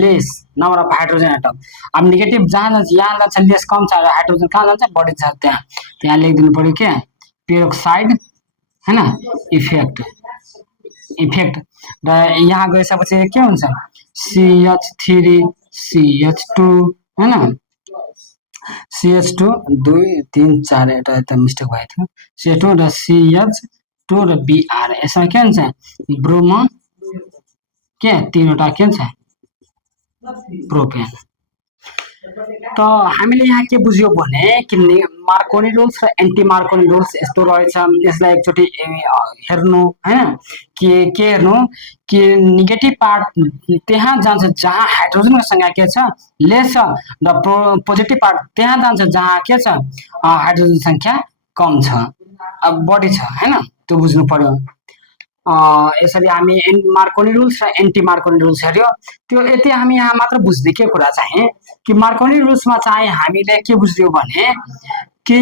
lace number of hydrogen atom अब नेगेटिभ जहाँ जान्छ यहाँ जान्छ लेस कम छ हाइड्रोजन कहाँ जान्छ बढी छ त्यहाँ लेखिदिनु पर्यो के पेरोक्साइड हैन इफेक्ट र यहाँ गइसकेपछि के हुन्छ CH3 CH2 हैन CH2 2 3 4 एउटा यता मिस्टेक भएको थियो CH2 र CH2 र Br यसमा के हुन्छ ब्रोमो के तीनवटा के हुन्छ प्रोपेन त हामीले यहाँ के बुझ्यो भने कि मार्कोनी रुल्स र एन्टी मार्कोनी रुल्स यस्तो रहेछ। यसलाई एकचोटि हेर्नु हैन के हेर्नु कि नेगेटिभ पार्ट त्यहाँ जान्छ जहाँ हाइड्रोजनको संख्या के छ लेस छ र पोजिटिभ पार्ट त्यहाँ जान्छ जहाँ के छ हाइड्रोजन संख्या कम छ, बढी छ हैन, त्यो बुझ्नु पर्यो। यसरी हामी मार्कोनी रुल्स र एन्टी मार्कोनी रुल्स हेऱ्यो। त्यो यति हामी यहाँ मात्र बुझ्ने के कुरा चाहिँ कि मार्कोनी रुल्समा चाहिँ हामीले के बुझ्यौँ भने कि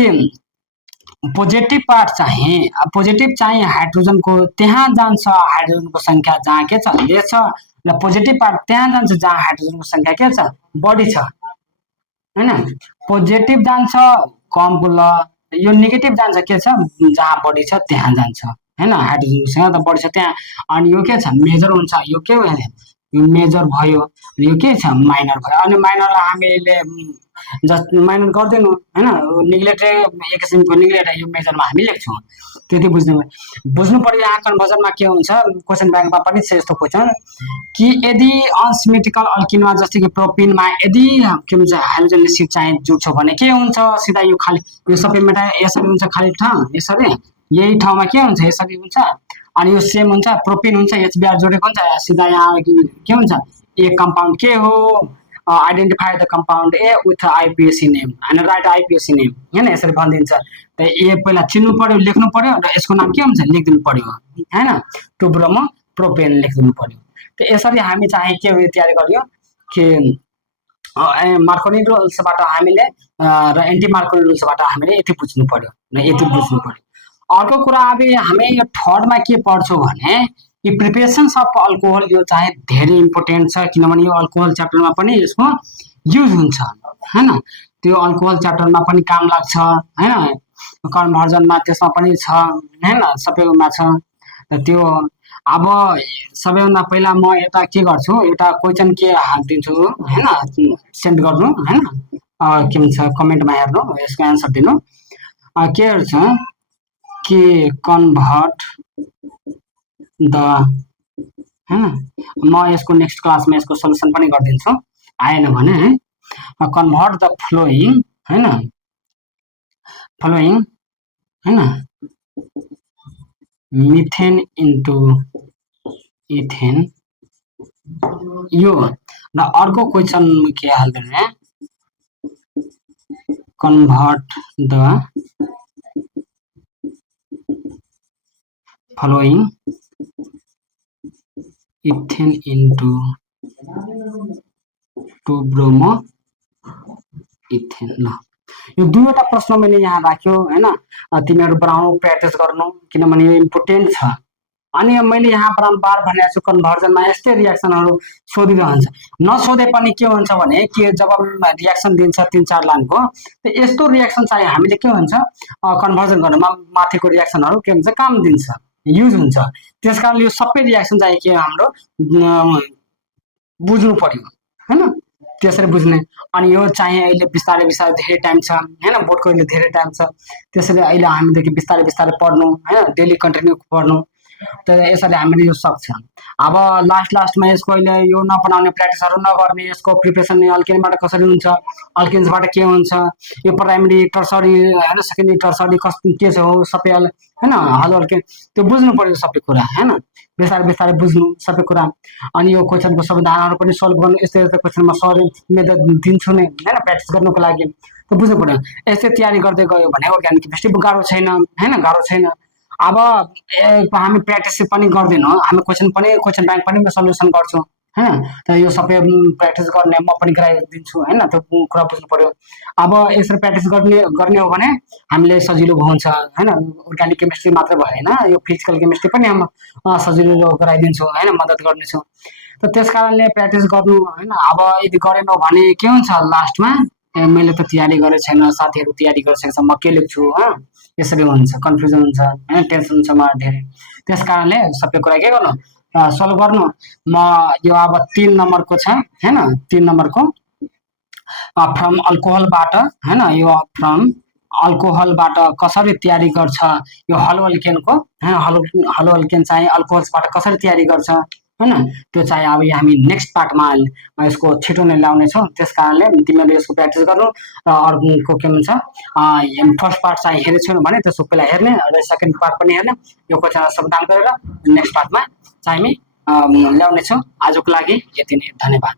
पोजिटिभ पार्ट चाहिँ पोजिटिभ चाहिँ हाइड्रोजनको त्यहाँ जान्छ हाइड्रोजनको संख्या जहाँ के छ लेस छ र पोजिटिभ पार्ट त्यहाँ जान्छ जहाँ हाइड्रोजनको संख्या के छ बढी छ हैन। पोजिटिभ जान्छ कम ल, यो नेगेटिभ जान्छ के छ जहाँ बढी छ त्यहाँ जान्छ हैन, हाइड्रोजनको संख्या त बढी छ त्यहाँ। अनि यो के छ मेजर हुन्छ, यो के हो यो मेजर भयो, यो के छ माइनर भयो। अनि माइनरलाई हामीले जस्ट माइनर गर्दैनौँ हैन, निग्लेक्ट एक किसिमको निग्लेक्ट यो मेजरमा हामी लेख्छौँ, त्यति बुझ्नु पर्यो। यहाँ कन्भर्जनमा के हुन्छ क्वेसन ब्याङ्कमा पनि छ यस्तो क्वेसन कि यदि अनसिमेट्रिकल अल्किनमा जस्तै कि प्रोपिनमा यदि के भन्छ हाइड्रोजन एसिड चाहिँ जुट्छ भने के हुन्छ, सिधा यो खाली यो सबै मेटा यसरी हुन्छ खाली ठाउँ यसरी, यही ठाउँमा के हुन्छ यसरी हुन्छ। अनि यो सेम हुन्छ प्रोपिन हुन्छ एचबिआर जोडेको हुन्छ, सिधा यहाँ के हुन्छ ए कम्पाउन्ड के हो identify the compound A with IUPAC name होइन राइट आइपिएसी नेम होइन, यसरी भनिदिन्छ। त ए पहिला चिन्नु पर्यो लेख्नु पर्यो र यसको नाम के हुन्छ लेखिदिनु पर्यो होइन, टु ब्रोमो प्रोपेन लेखिदिनु पर्यो। त यसरी हामी चाहिँ के तयारी गर्यो कि मार्कोनी रुल्सबाट हामीले र एन्टी मार्कोनी रुल्सबाट हामीले यति बुझ्नु पर्यो र यति बुझ्नु पर्यो। अर्को कुरा अब हामी यो थर्डमा के पढ्छौँ भने यो प्रिपरेसन्स अफ अल्कोहल, यो चाहिँ धेरै इम्पोर्टेन्ट छ किनभने यो अल्कोहल च्याप्टरमा पनि यसको युज हुन्छ हैन, त्यो अल्कोहल च्याप्टरमा पनि काम लाग्छ हैन, कन्भर्जनमा त्यसमा पनि छ हैन, सबैमा छ। त्यो अब सबैभन्दा पहिला म यता के गर्छु एउटा क्वेसन के हालिदिन्छु हैन, सेन्ड गर्नु हैन, के भन्छ कमेन्टमा हेर्नु यसको एन्सर दिनु के छ कि कन्भर्ट द हैन, म यसको नेक्स्ट क्लासमा यसको सल्युसन पनि गरिदिन्छु आएन भने है। कन्भर्ट द फ्लोइङ हैन, फ्लोइङ हैन मिथेन इन्टु इथेन, यो र अर्को क्वेसन के हाल्दिने convert the following ethane into 2 bromoethane. ल यो दुईवटा प्रश्न मैले यहाँ राख्यो हैन, तिमीहरू बनाउनु प्र्याक्टिस गर्नु किनभने यो इम्पोर्टेन्ट छ। अनि मैले यहाँ बारम्बार भनेको छु कन्भर्जनमा यस्तै रियाक्सनहरू सोधिरहन्छ, नसोधे पनि के हुन्छ भने कि जब रियाक्सन दिन्छ 3-4 लाइनको त यस्तो रियाक्सन चाहिँ हामीले के हुन्छ कन्भर्जन गर्नुमा माथिको रियाक्सनहरू के हुन्छ काम दिन्छ युज हुन्छ। त्यसकारणले यो सबै रियाक्सन चाहिँ के हाम्रो बुझ्नु पर्यो हैन, त्यसरी बुझ्ने। अनि यो चाहिँ अहिले बिस्तारै बिस्तारै धेरै टाइम छ हैन, बोर्डको अहिले धेरै टाइम छ, त्यसरी अहिले हामीदेखि बिस्तारै बिस्तारै पढ्नु हैन, डेली कन्टिन्यू पढ्नु, त यसरी हामीले यो सक्छ। अब लास्टमा यसको अहिले यो नपढाउने प्र्याक्टिसहरू नगर्ने, यसको प्रिपरेसन अल्केनबाट कसरी हुन्छ अल्केन्सबाट के हुन्छ, यो प्राइमेरी टर्सरी हैन सेकेन्डरी टर्सरी कस्तो के छ हो सबै हैन हलो अल्केन त्यो बुझ्नु पर्यो सबै कुरा हैन, बिस्तारै बिस्तारै बुझ्नु सबै कुरा। अनि यो क्वेसनको समाधानहरू पनि सल्भ गर्नु, यस्तै यस्तै क्वेसनमा सर मेथड दिन्छु नै हैन प्र्याक्टिस गर्नुको लागि, त बुझ्नु पर्यो। यस्तै तयारी गर्दै गयो भने अर्ग्यानिक केमिस्ट्री गाह्रो छैन हैन, गाह्रो छैन। अब हामी प्र्याक्टिस पनि गर्दैनौँ, हामी क्वेसन ब्याङ्क पनि सल्युसन गर्छौँ हैन, त यो सबै प्र्याक्टिस गर्ने म पनि गराइदिन्छु हैन, त्यो कुरा बुझ्नु पर्यो। अब यसरी प्र्याक्टिस गर्ने हो भने हामीले सजिलो हुन्छ हैन, अर्ग्यानिक केमिस्ट्री मात्र भएन यो फिजिकल केमिस्ट्री पनि हम सजिलो गराइदिन्छु हैन, मद्दत गर्नेछु। त त्यस कारणले प्र्याक्टिस गर्नु हैन। अब यदि गरेनौ भने के हुन्छ लास्टमा मैले त तयारी गरेको छैन, साथीहरू तयारी गरिसकेको छ, म के लेख्छु यसरी हुन्छ, कन्फ्युजन हुन्छ हैन, टेन्सन हुन्छ म धेरै। त्यस कारणले सबै कुरा के गर्नु सल्भ गर्नु। म यो अब 3 नम्बरको छ हैन, 3 नम्बरको फ्रम अल्कोहलबाट हैन, यो फ्रम अल्कोहलबाट कसरी तयारी गर्छ यो हलो अल्केनको हैन, हलो अल्केन चाहिँ अल्कोहल्सबाट कसरी तयारी गर्छ हैन। त्यो चाहिँ अब हामी नेक्स्ट पार्टमा यसको छिटो नै ल्याउने छौँ। त्यस कारणले तिमीहरूले यसको प्र्याक्टिस गर्नु र अर्को के भन्छ फर्स्ट पार्ट चाहिँ हेरेको छैन भने त्यसको पहिला हेर्ने र सेकेन्ड पार्ट पनि हेर्ने, यो क्वेसनलाई समाधान गरेर नेक्स्ट पार्टमा चाहिँ हामी ल्याउने छौँ। आजको लागि यति नै, धन्यवाद।